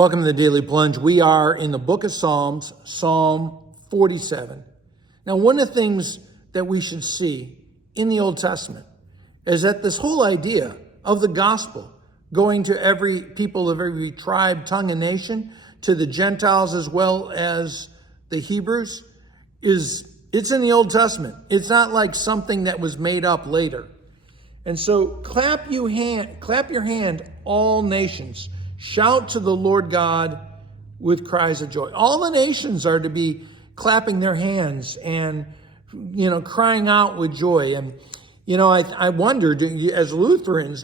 Welcome to the Daily Plunge. We are in the book of Psalms, Psalm 47. Now, one of the things that we should see in the Old Testament is that this whole idea of the gospel going to every people of every tribe, tongue, and nation, to the Gentiles as well as the Hebrews, it's in the Old Testament. It's not like something that was made up later. And so clap your hand, all nations. Shout to the Lord God with cries of joy. All the nations are to be clapping their hands and, crying out with joy. And, I wonder, as Lutherans,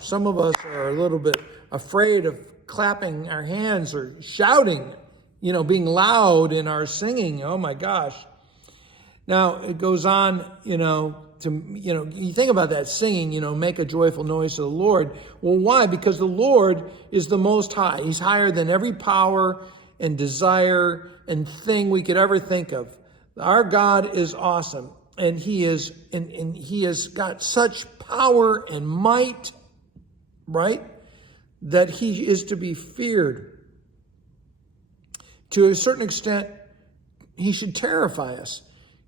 some of us are a little bit afraid of clapping our hands or shouting, being loud in our singing. Oh my gosh. Now it goes on, you think about that singing, make a joyful noise to the Lord. Well, why? Because the Lord is the Most High. He's higher than every power and desire and thing we could ever think of. Our God is awesome, and He has got such power and might, right? That He is to be feared. To a certain extent, He should terrify us.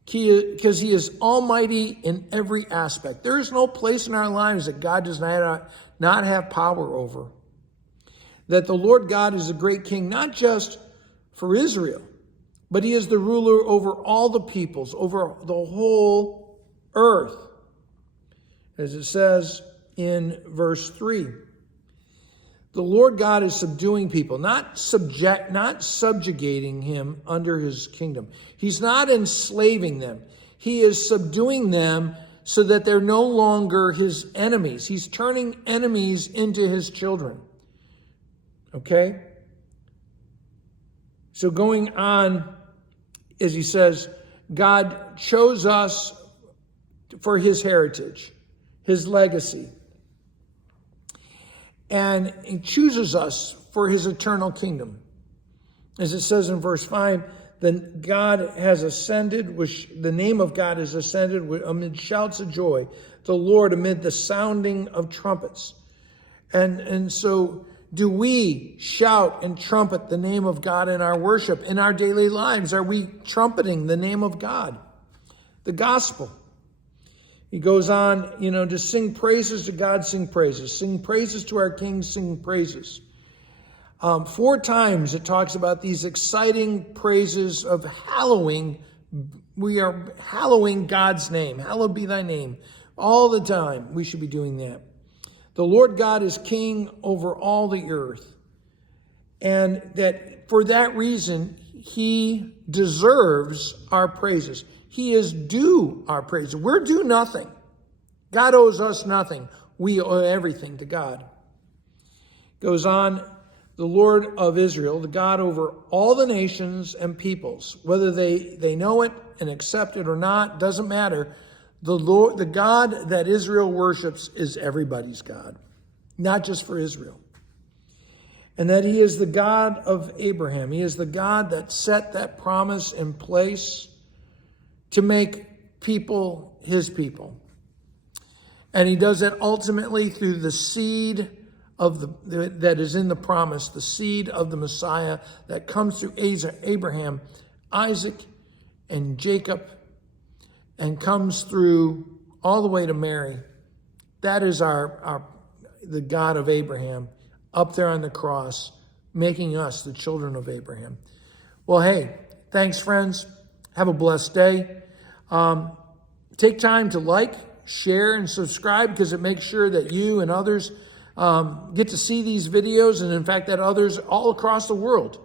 Because He is almighty in every aspect. There is no place in our lives that God does not have power over. That the Lord God is a great King, not just for Israel, but He is the ruler over all the peoples, over the whole earth. As it says in verse 3, the Lord God is subduing people, not subjugating Him under His kingdom. He's not enslaving them. He is subduing them so that they're no longer His enemies. He's turning enemies into His children. Okay? So going on, as he says, God chose us for His heritage, His legacy. And He chooses us for His eternal kingdom. As it says in verse 5, then God has ascended, the name of God is ascended amid shouts of joy, the Lord amid the sounding of trumpets. And so do we shout and trumpet the name of God in our worship, in our daily lives? Are we trumpeting the name of God? The gospel. He goes on, to sing praises to God, sing praises. Sing praises to our King, sing praises. 4 times it talks about these exciting praises of hallowing. We are hallowing God's name. Hallowed be thy name. All the time we should be doing that. The Lord God is King over all the earth. And that for that reason, He deserves our praises. He is due our praise. We're due nothing. God owes us nothing. We owe everything to God. Goes on, the Lord of Israel, the God over all the nations and peoples, whether they know it and accept it or not, doesn't matter. The God that Israel worships is everybody's God, not just for Israel. And that He is the God of Abraham. He is the God that set that promise in place to make people His people. And He does it ultimately through the seed that is in the promise, the seed of the Messiah that comes through Abraham, Isaac, and Jacob, and comes through all the way to Mary. That is the God of Abraham up there on the cross, making us the children of Abraham. Well, hey, thanks, friends. Have a blessed day. Take time to like, share, and subscribe, because it makes sure that you and others get to see these videos, and in fact that others all across the world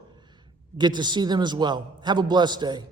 get to see them as well. Have a blessed day.